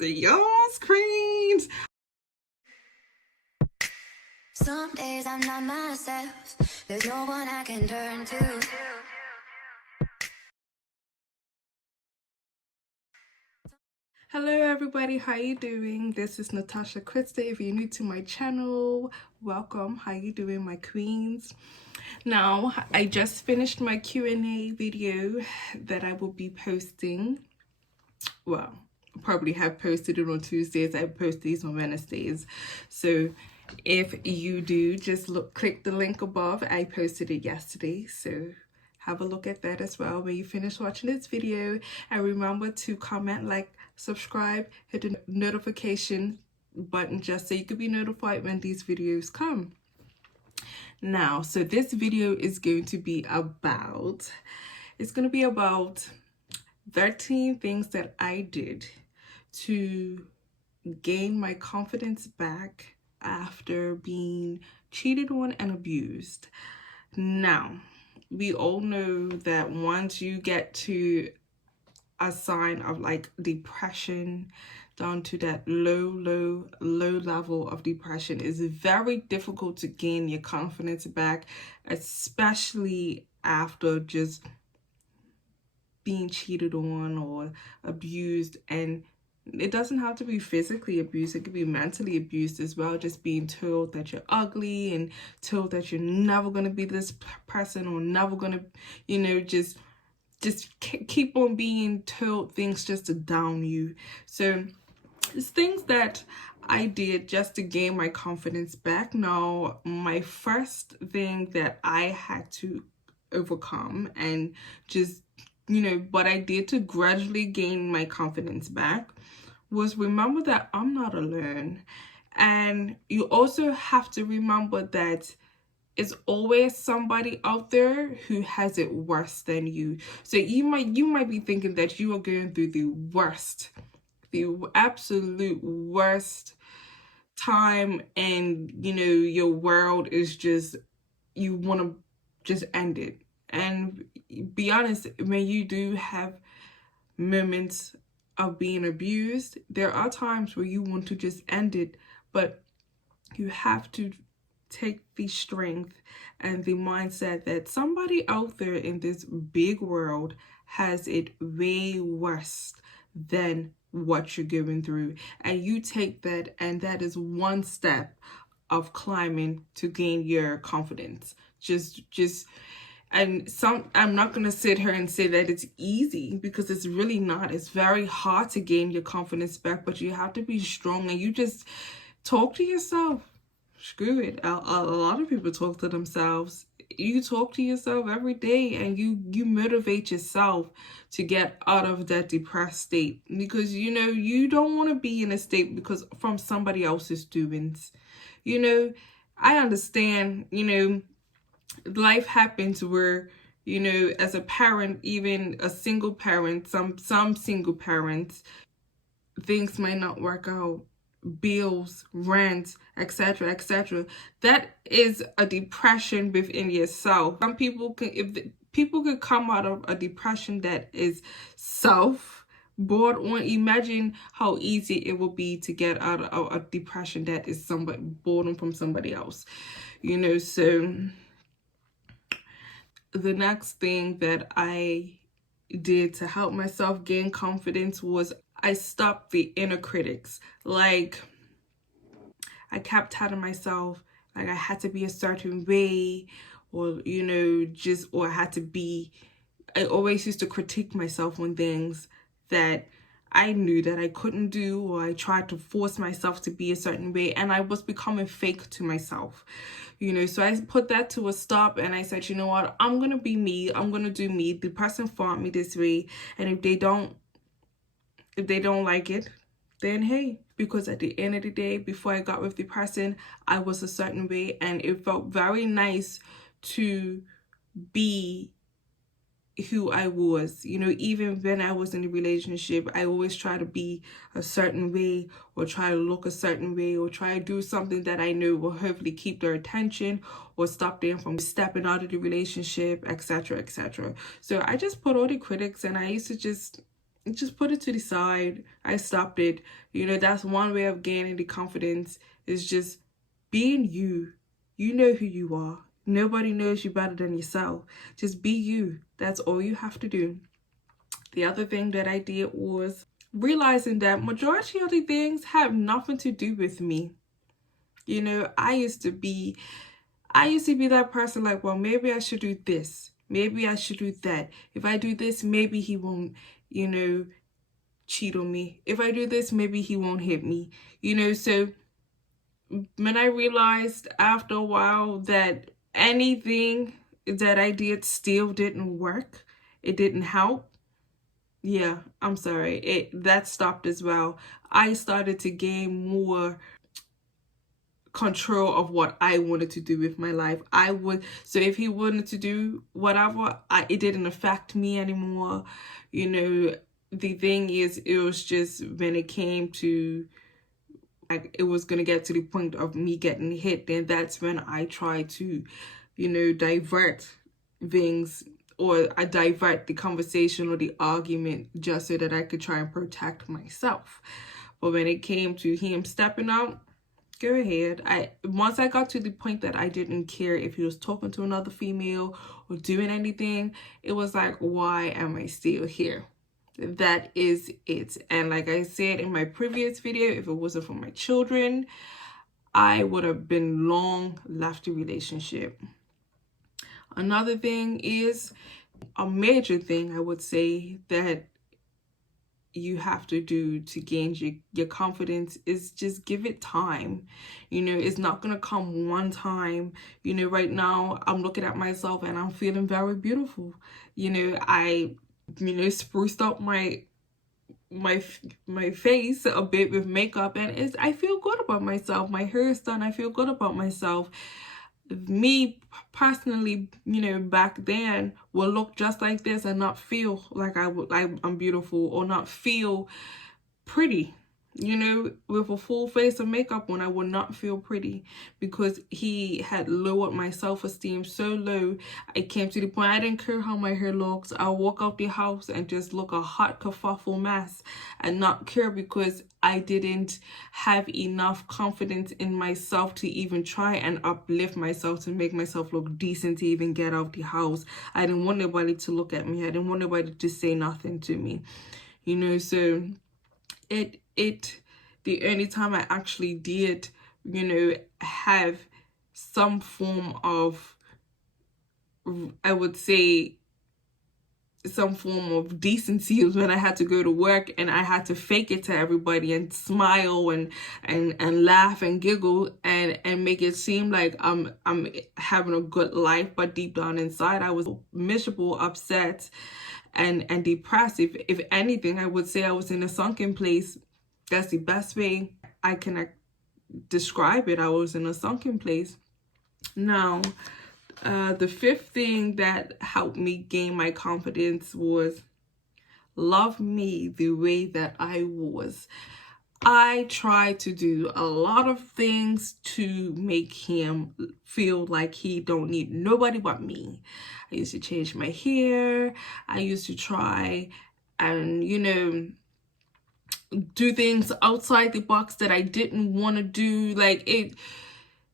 Your screens. Some days I'm not myself. There's no one I can turn to. Hello everybody, how you doing? This is Natasha Krista. If you're new to my channel, welcome. How you doing, my queens? Now, I just finished my Q&A video that I will be posting. Well, probably have posted it on Tuesdays. I post these on Wednesdays. So if you do, just click the link above. I posted it yesterday, so have a look at that as well when you finish watching this video. And remember to comment, like, subscribe, hit the notification button just so you can be notified when these videos come. Now, so this video is going to be about, 13 things that I did to gain my confidence back after being cheated on and abused. Now, we all know that once you get to a sign of like depression, down to that low level of depression, is very difficult to gain your confidence back, especially after just being cheated on or abused. And it doesn't have to be physically abused, it could be mentally abused as well. Just being told that you're ugly and told that you're never going to be this person, or never going to, you know, just keep on being told things just to down you. So it's things that I did just to gain my confidence back. Now, my first thing that I had to overcome, and just, you know, what I did to gradually gain my confidence back, was remember that I'm not alone. And you also have to remember that it's always somebody out there who has it worse than you. So you might be thinking that you are going through the absolute worst time, and you know your world is just, you want to just end it. And be honest, when you do have moments of being abused, there are times where you want to just end it, but you have to take the strength and the mindset that somebody out there in this big world has it way worse than what you're going through. And you take that, and that is one step of climbing to gain your confidence. And I'm not going to sit here and say that it's easy, because it's really not. It's very hard to gain your confidence back, but you have to be strong, and you just talk to yourself. Screw it. A lot of people talk to themselves. You talk to yourself every day, and you motivate yourself to get out of that depressed state, because you know you don't want to be in a state because from somebody else's doings. You know, I understand, you know, life happens where, you know, as a parent, even a single parent, some single parents, things might not work out, bills, rent, etc., etc. That is a depression within yourself. Some people can, people could come out of a depression that is self brought on. Imagine how easy it will be to get out of a depression that is somebody brought on from somebody else, you know. So the next thing that I did to help myself gain confidence was I stopped the inner critics. Like, I kept telling myself like I had to be a certain way, or you know, or I always used to critique myself on things that I knew that I couldn't do, or I tried to force myself to be a certain way, and I was becoming fake to myself, you know. So I put that to a stop, and I said, you know what, I'm gonna be me, I'm gonna do me. The person found me this way, and if they don't like it, then hey, because at the end of the day, before I got with the person, I was a certain way, and it felt very nice to be who I was. You know, even when I was in a relationship, I always try to be a certain way, or try to look a certain way, or try to do something that I know will hopefully keep their attention or stop them from stepping out of the relationship, etc., etc. So I just put all the critics, and I used to just, just put it to the side. I stopped it. You know, that's one way of gaining the confidence, is just being you. You know who you are. Nobody knows you better than yourself. Just be you. That's all you have to do. The other thing that I did was realizing that majority of the things have nothing to do with me. You know, I used to be that person like, well, maybe I should do this. Maybe I should do that. If I do this, maybe he won't, you know, cheat on me. If I do this, maybe he won't hit me. You know, so when I realized after a while that anything that I did still didn't work, it didn't help. Yeah, I'm sorry. That stopped as well. I started to gain more control of what I wanted to do with my life. So if he wanted to do whatever, it didn't affect me anymore. You know, the thing is, it was just when it came to, like, it was gonna get to the point of me getting hit, then that's when I tried to, you know, divert things, or I divert the conversation or the argument just so that I could try and protect myself. But when it came to him stepping out, go ahead. Once I got to the point that I didn't care if he was talking to another female or doing anything, it was like, why am I still here? That is it. And like I said in my previous video, if it wasn't for my children, I would have been long left the relationship. Another thing is, a major thing I would say that you have to do to gain your confidence is just give it time. You know, it's not gonna come one time. You know, right now I'm looking at myself and I'm feeling very beautiful. You know, I spruced up my face a bit with makeup, and I feel good about myself. My hair is done, I feel good about myself. Me personally, you know, back then will look just like this and not feel like I'm beautiful, or not feel pretty. You know, with a full face of makeup on, I would not feel pretty, because he had lowered my self-esteem so low. I came to the point I didn't care how my hair looks. I'll walk out the house and just look a hot kerfuffle mess and not care, because I didn't have enough confidence in myself to even try and uplift myself, to make myself look decent, to even get out the house. I didn't want nobody to look at me. I didn't want nobody to say nothing to me. You know, so the only time I actually did, you know, have some form of, I would say, some form of decency was when I had to go to work and I had to fake it to everybody and smile and laugh and giggle and make it seem like I'm having a good life, but deep down inside I was miserable, upset, and depressed. If anything, I would say I was in a sunken place. That's the best way I can describe it. I was in a sunken place. Now, the fifth thing that helped me gain my confidence was love me the way that I was. I tried to do a lot of things to make him feel like he don't need nobody but me. I used to change my hair. I used to try and, you know, do things outside the box that I didn't want to do. Like, it,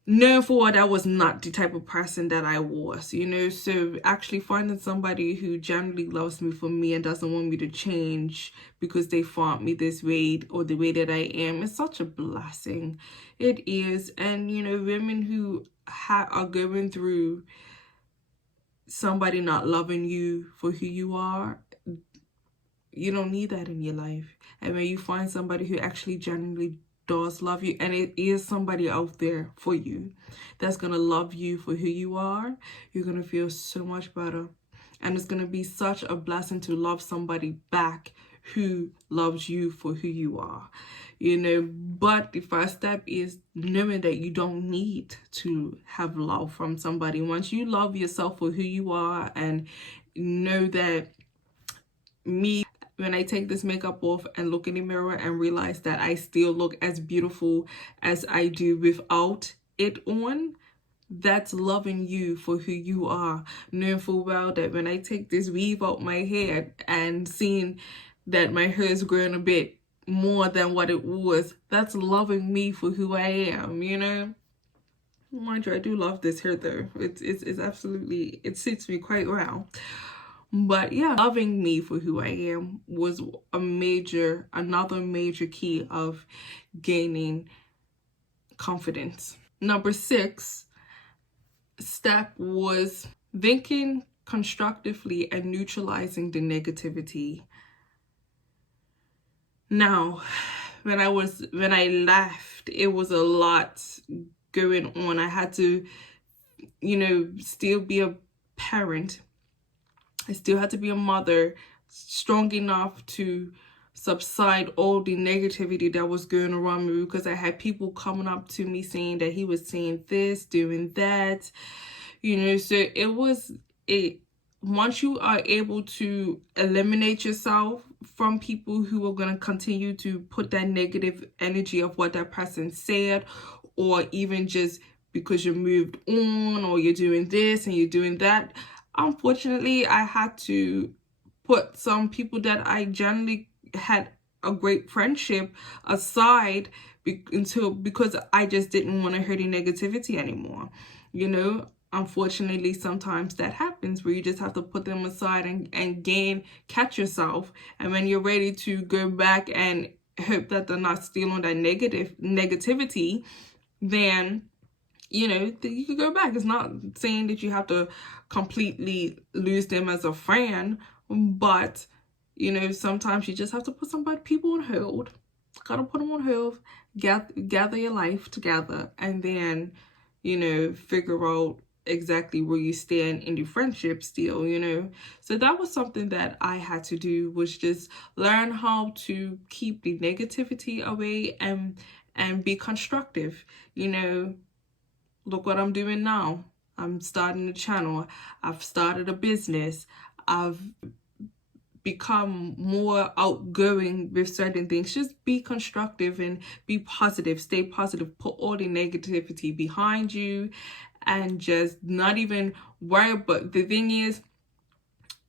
knowing for what, I was not the type of person that I was, you know. So actually finding somebody who genuinely loves me for me and doesn't want me to change because they found me this way or the way that I am, is such a blessing. It is. And, you know, women who are going through somebody not loving you for who you are, you don't need that in your life. And when you find somebody who actually genuinely does love you, and it is somebody out there for you that's gonna love you for who you are, you're gonna feel so much better. And it's gonna be such a blessing to love somebody back who loves you for who you are, you know. But the first step is knowing that you don't need to have love from somebody. Once you love yourself for who you are and know that, me, when I take this makeup off and look in the mirror and realize that I still look as beautiful as I do without it on, that's loving you for who you are. Knowing full well that when I take this weave out my hair and seeing that my hair is growing a bit more than what it was. That's loving me for who I am, you know? Mind you, I do love this hair though. It's absolutely, it suits me quite well. But yeah, loving me for who I am was another major key of gaining confidence. Number 6 step was thinking constructively and neutralizing the negativity. Now, when I left, it was a lot going on. I had to, still be a parent. I still had to be a mother, strong enough to subside all the negativity that was going around me, because I had people coming up to me saying that he was saying this, doing that, so once you are able to eliminate yourself from people who are going to continue to put that negative energy of what that person said, or even just because you moved on, or you're doing this and you're doing that, unfortunately, I had to put some people that I generally had a great friendship aside because I just didn't want to hear the negativity anymore. Unfortunately, sometimes that happens where you just have to put them aside and catch yourself. And when you're ready to go back and hope that they're not still on that negativity, then you could go back. It's not saying that you have to completely lose them as a friend, but sometimes you just have to put people on hold. Gotta put them on hold, gather your life together, and then figure out exactly where you stand in the friendship still. So that was something that I had to do, was just learn how to keep the negativity away and be constructive. Look what I'm doing now. I'm starting a channel. I've started a business. I've become more outgoing with certain things. Just be constructive and be positive. Stay positive. Put all the negativity behind you and just not even worry. But the thing is,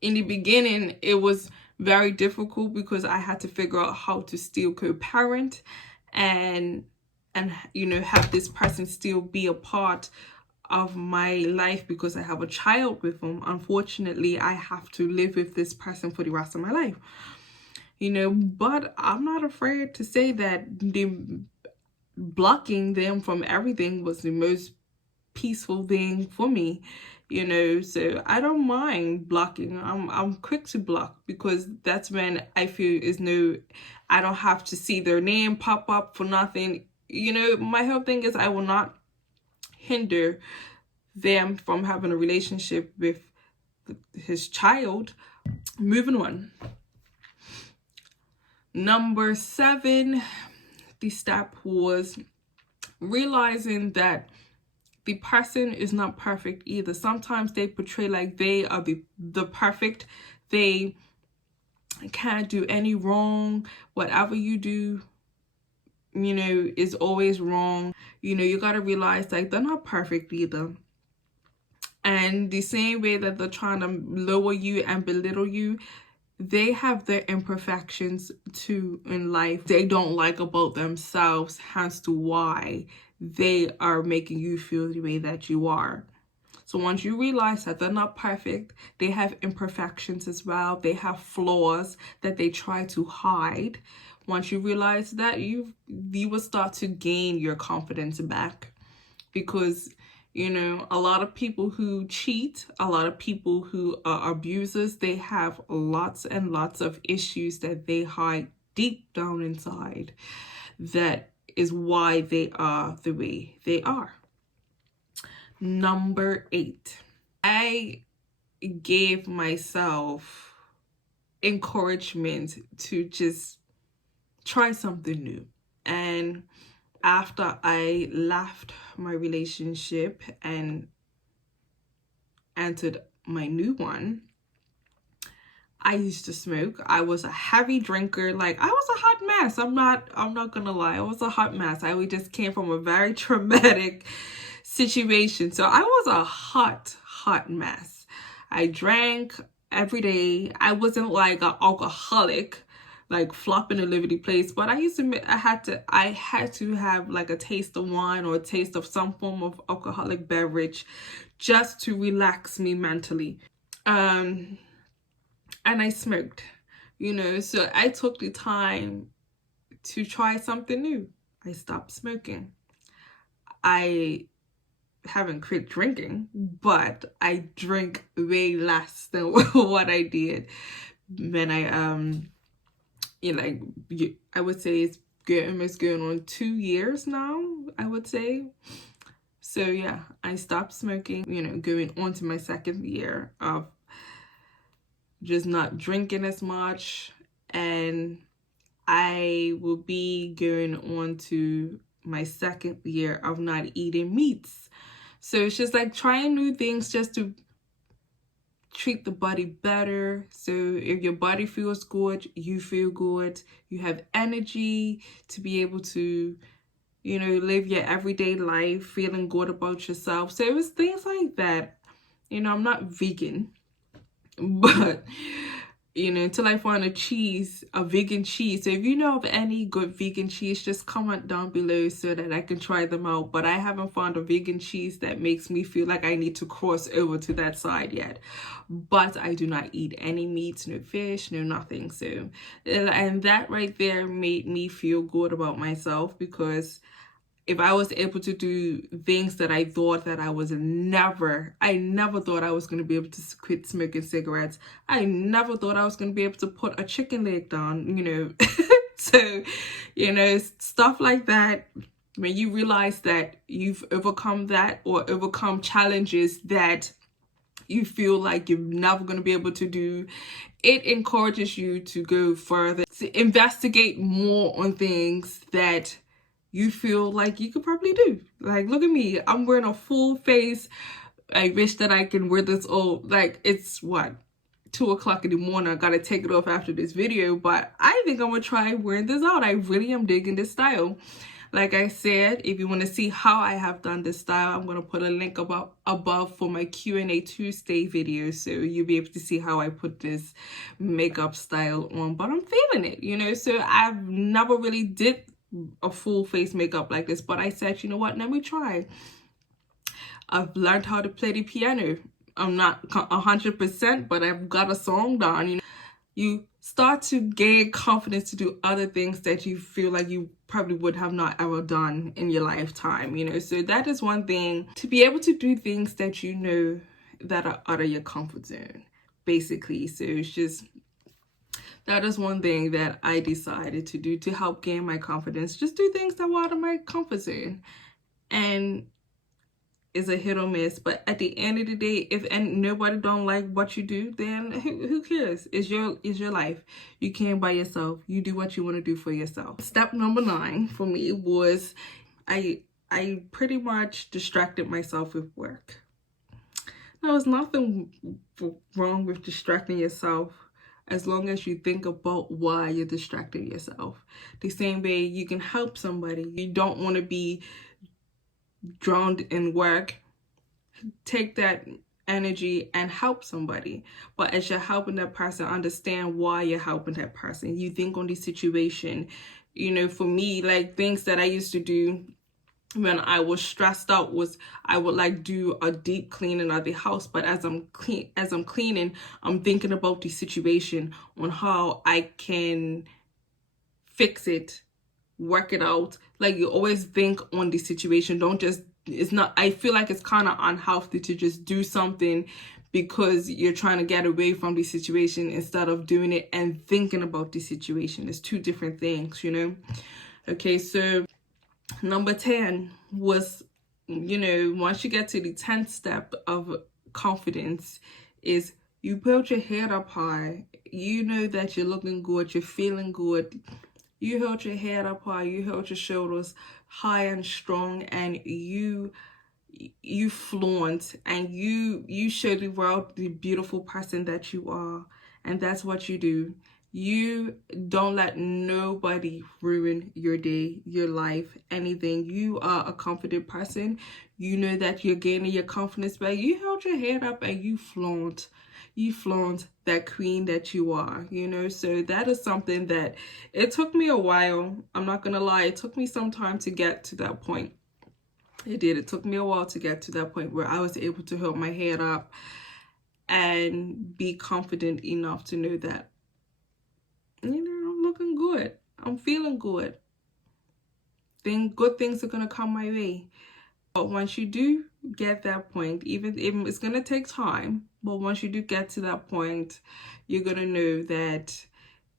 in the beginning, it was very difficult because I had to figure out how to still co-parent and have this person still be a part of my life, because I have a child with them. Unfortunately, I have to live with this person for the rest of my life. But I'm not afraid to say that blocking them from everything was the most peaceful thing for me. So I don't mind blocking. I'm quick to block, because that's when I feel I don't have to see their name pop up for nothing. My whole thing is I will not hinder them from having a relationship with his child. Moving on. Number 7, the step was realizing that the person is not perfect either. Sometimes they portray like they are the perfect. They can't do any wrong. Whatever you do, is always wrong. You got to realize like they're not perfect either. And the same way that they're trying to lower you and belittle you, they have their imperfections too in life. They don't like about themselves, hence to why they are making you feel the way that you are. So once you realize that they're not perfect, they have imperfections as well. They have flaws that they try to hide. Once you realize that, you will start to gain your confidence back. Because a lot of people who cheat, a lot of people who are abusers, they have lots and lots of issues that they hide deep down inside. That is why they are the way they are. Number 8, I gave myself encouragement to just try something new. And after I left my relationship and entered my new one, I used to smoke. I was a heavy drinker. Like, I was a hot mess. I'm not gonna lie. I was a hot mess. I just came from a very traumatic situation. So I was a hot mess. I drank every day. I wasn't like an alcoholic, like flopping all over the place. But I used to admit I had to have like a taste of wine or a taste of some form of alcoholic beverage just to relax me mentally. And I smoked, so I took the time to try something new. I stopped smoking. I haven't quit drinking, but I drink way less than what I did when I would say it's almost going on 2 years now, I would say. So yeah, I stopped smoking, going on to my second year of just not drinking as much, and I will be going on to my second year of not eating meats. So it's just like trying new things just to treat the body better. So if your body feels good, you feel good, you have energy to be able to, live your everyday life feeling good about yourself. So it was things like that. I'm not vegan, but until I find a vegan cheese. So if you know of any good vegan cheese, just comment down below so that I can try them out. But I haven't found a vegan cheese that makes me feel like I need to cross over to that side yet. But I do not eat any meats, no fish, no nothing. So, and that right there made me feel good about myself, because if I was able to do things that I thought that I never thought I was going to be able to quit smoking cigarettes. I never thought I was going to be able to put a chicken leg down, So, stuff like that, when you realize that you've overcome that or overcome challenges that you feel like you're never going to be able to do, it encourages you to go further, to investigate more on things that you feel like you could probably do. Like, look at me, I'm wearing a full face. I wish that I can wear this all, like, it's what, 2 o'clock in the morning. I gotta take it off after this video, but I think I'm gonna try wearing this out. I really am digging this style. Like I said, if you want to see how I have done this style, I'm going to put a link above for my Q&A Tuesday video, so you'll be able to see how I put this makeup style on. But I'm feeling it, so I've never really did a full face makeup like this, but I said, you know what, let me try. I've learned how to play the piano. I'm not 100%, but I've got a song down. You start to gain confidence to do other things that you feel like you probably would have not ever done in your lifetime, So that is one thing, to be able to do things that that are out of your comfort zone, basically. So it's just, that is one thing that I decided to do to help gain my confidence. Just do things that were out of my comfort zone. And is a hit or miss, but at the end of the day, if nobody don't like what you do, then who cares? It's your life. You came by yourself. You do what you want to do for yourself. Step number 9 for me was I pretty much distracted myself with work. Now, there's nothing wrong with distracting yourself as long as you think about why you're distracting yourself. The same way you can help somebody. You don't want to be drowned in work. Take that energy and help somebody. But as you're helping that person, understand why you're helping that person. You think on the situation. For me, like, things that I used to do when I was stressed out was I would like do a deep cleaning of the house, but as I'm cleaning, I'm thinking about the situation, on how I can fix it, work it out. Like, you always think on the situation. Don't just, it's not, I feel like it's kind of unhealthy to just do something because you're trying to get away from the situation instead of doing it and thinking about the situation. It's two different things, Okay, so number 10 was, once you get to the 10th step of confidence, is you build your head up high. You know that you're looking good, you're feeling good. You hold your head up high, you hold your shoulders high and strong, and you flaunt and you show the world the beautiful person that you are. And that's what you do. You don't let nobody ruin your day, your life, anything. You are a confident person. You know that you're gaining your confidence back. You held your head up and you flaunt. You flaunt that queen that you are, you know. So that is something that it took me a while. I'm not gonna lie, it took me some time to get to that point. It did. It took me a while to get to that point where I was able to hold my head up and be confident enough to know that, you know, I'm looking good. I'm feeling good. Then good things are gonna come my way. But once you do get that point, even if it's gonna take time, but once you do get to that point, you're gonna know that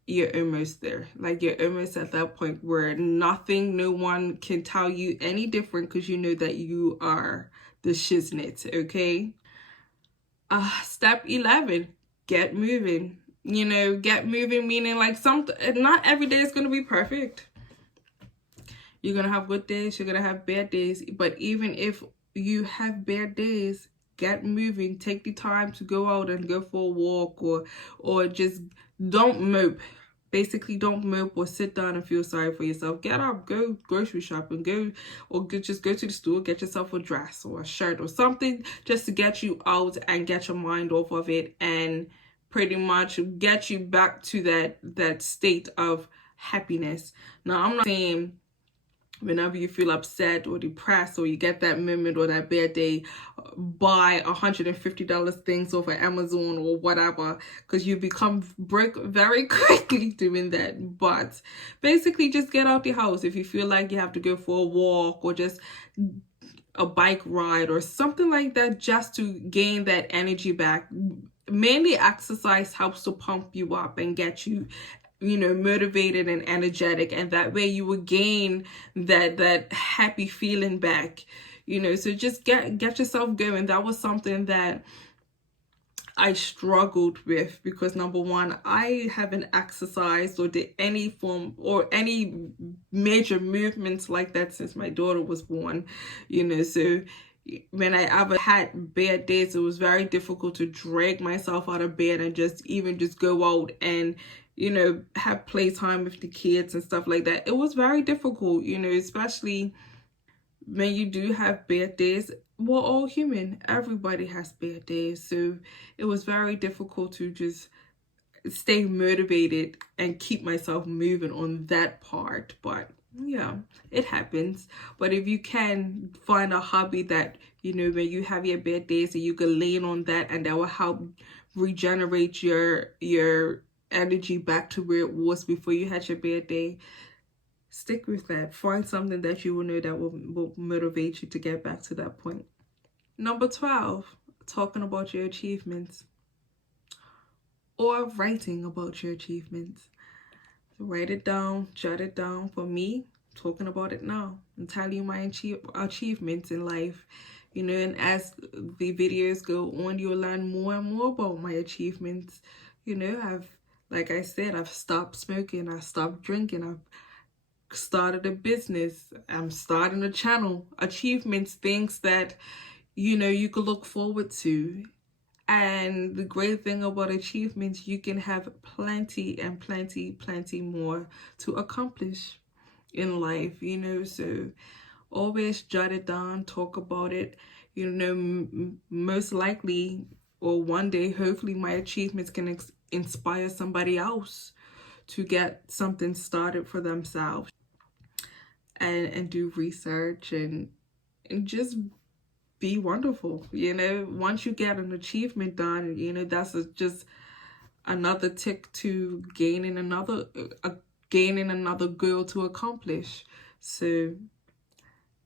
you're almost there. Like, you're almost at that point where nothing, no one can tell you any different, because you know that you are the shiznit, okay? Step 11, get moving. You know, get moving meaning like not every day is going to be perfect. You're going to have good days, you're going to have bad days. But even if you have bad days, get moving. Take the time to go out and go for a walk, or just don't mope. Basically, don't mope or sit down and feel sorry for yourself. Get up, go grocery shopping, just go to the store, get yourself a dress or a shirt or something, just to get you out and get your mind off of it, and pretty much get you back to that state of happiness. Now, I'm not saying whenever you feel upset or depressed, or you get that moment or that bad day, buy $150 things over Amazon or whatever, because you become broke very quickly doing that. But basically, just get out the house. If you feel like you have to go for a walk or just a bike ride or something like that, just to gain that energy back. Mainly exercise helps to pump you up and get you, you know, motivated and energetic, and that way you will gain that happy feeling back, you know. So just get yourself going. That was something that I struggled with, because number one, I haven't exercised or did any form or any major movements like that since my daughter was born, you know. So when I ever had bad days, it was very difficult to drag myself out of bed and just go out and, you know, have playtime with the kids and stuff like that. It was very difficult, you know, especially when you do have bad days. We're all human. Everybody has bad days. So it was very difficult to just stay motivated and keep myself moving on that part. But yeah, it happens. But if you can find a hobby that, you know, when you have your bad days, and you can lean on that, and that will help regenerate your energy back to where it was before you had your bad day, stick with that. Find something that you will know that will motivate you to get back to that point. Number 12, talking about your achievements, or writing about your achievements. So write it down, jot it down. For me, talking about it now and telling you my achievements in life, you know. And as the videos go on, you'll learn more and more about my achievements. You know, like I said, I've stopped smoking, I stopped drinking, I've started a business, I'm starting a channel. Achievements, things that, you know, you could look forward to. And the great thing about achievements, you can have plenty and plenty more to accomplish in life, you know. So always jot it down, talk about it, you know. Most likely, or one day, hopefully, my achievements can inspire somebody else to get something started for themselves, and do research and just be wonderful, you know. Once you get an achievement done, you know, that's just another tick to gaining another goal to accomplish. So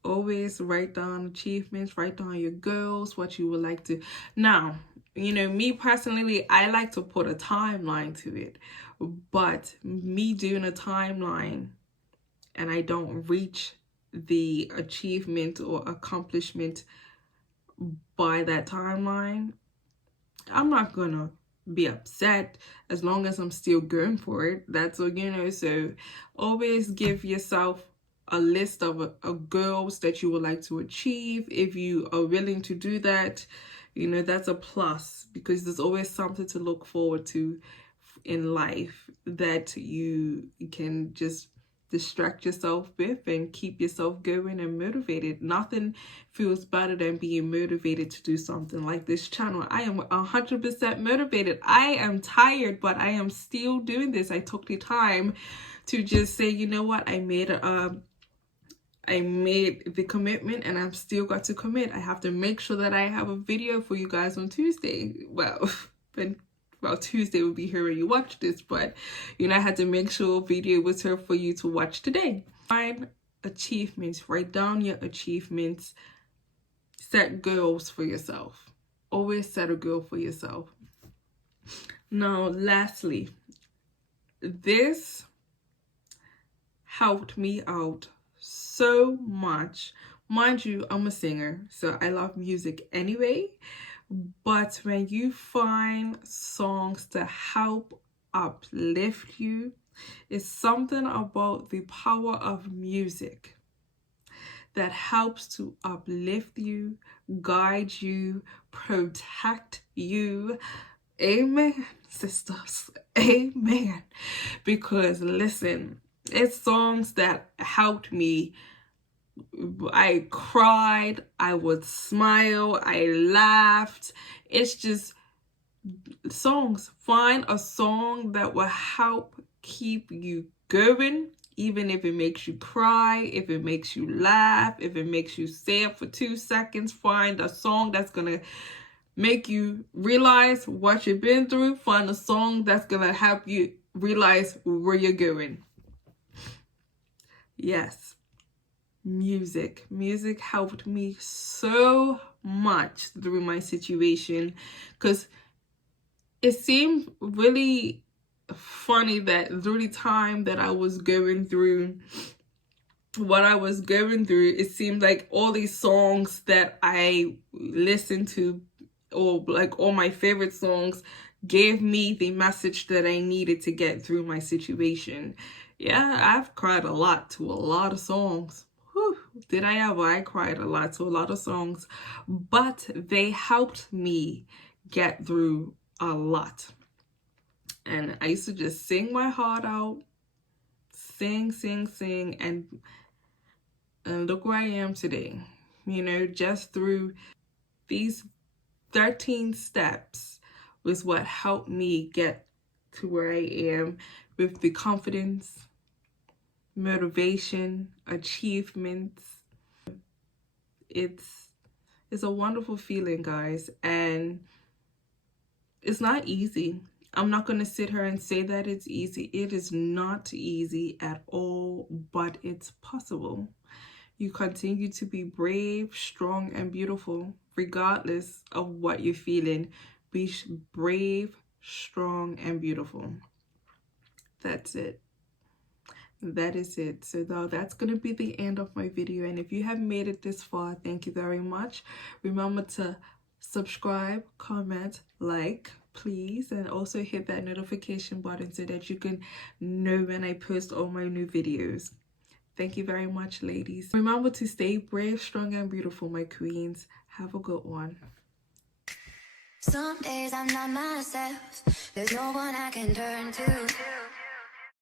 always write down achievements, write down your goals, what you would like to. Now, you know, me personally, I like to put a timeline to it, but me doing a timeline and I don't reach the achievement or accomplishment by that timeline, I'm not gonna be upset as long as I'm still going for it. That's all, you know. So always give yourself a list of goals that you would like to achieve. If you are willing to do that, you know, that's a plus, because there's always something to look forward to in life that you can just distract yourself with and keep yourself going and motivated. Nothing feels better than being motivated to do something like this channel. I am 100% motivated. I am tired, but I am still doing this. I took the time to just say, you know what, I made the commitment and I've still got to commit. I have to make sure that I have a video for you guys on Tuesday. Well, Tuesday will be here when you watch this, but you know, I had to make sure a video was here for you to watch today. Find achievements, write down your achievements, set goals for yourself. Always set a goal for yourself. Now, lastly, this helped me out so much. Mind you, I'm a singer, so I love music anyway. But when you find songs to help uplift you, it's something about the power of music that helps to uplift you, guide you, protect you. Amen, sisters. Amen. Because listen, it's songs that helped me. I cried, I would smile, I laughed. It's just songs. Find a song that will help keep you going, even if it makes you cry, if it makes you laugh, if it makes you sad for 2 seconds. Find a song that's gonna make you realize what you've been through. Find a song that's gonna help you realize where you're going. Yes. Music helped me so much through my situation, because it seemed really funny that through the time that I was going through what I was going through, it seemed like all these songs that I listened to, or like all my favorite songs, gave me the message that I needed to get through my situation. Yeah, I've cried a lot to a lot of songs. Whew, did I ever? I cried a lot to a lot of songs, but they helped me get through a lot. And I used to just sing my heart out, sing, and look where I am today. You know, just through these 13 steps was what helped me get to where I am, with the confidence, motivation, achievements. It's a wonderful feeling, guys, and it's not easy. I'm not going to sit here and say that it's easy. It is not easy at all, but it's possible. You continue to be brave, strong, and beautiful, regardless of what you're feeling. Be brave, strong, and beautiful. That's it. That is it. So now that's going to be the end of my video. And if you have made it this far, thank you very much. Remember to subscribe, comment, like, please, and also hit that notification button so that you can know when I post all my new videos. Thank you very much, ladies. Remember to stay brave, strong, and beautiful, my queens. Have a good one. Some days I'm not myself. There's no one I can turn to.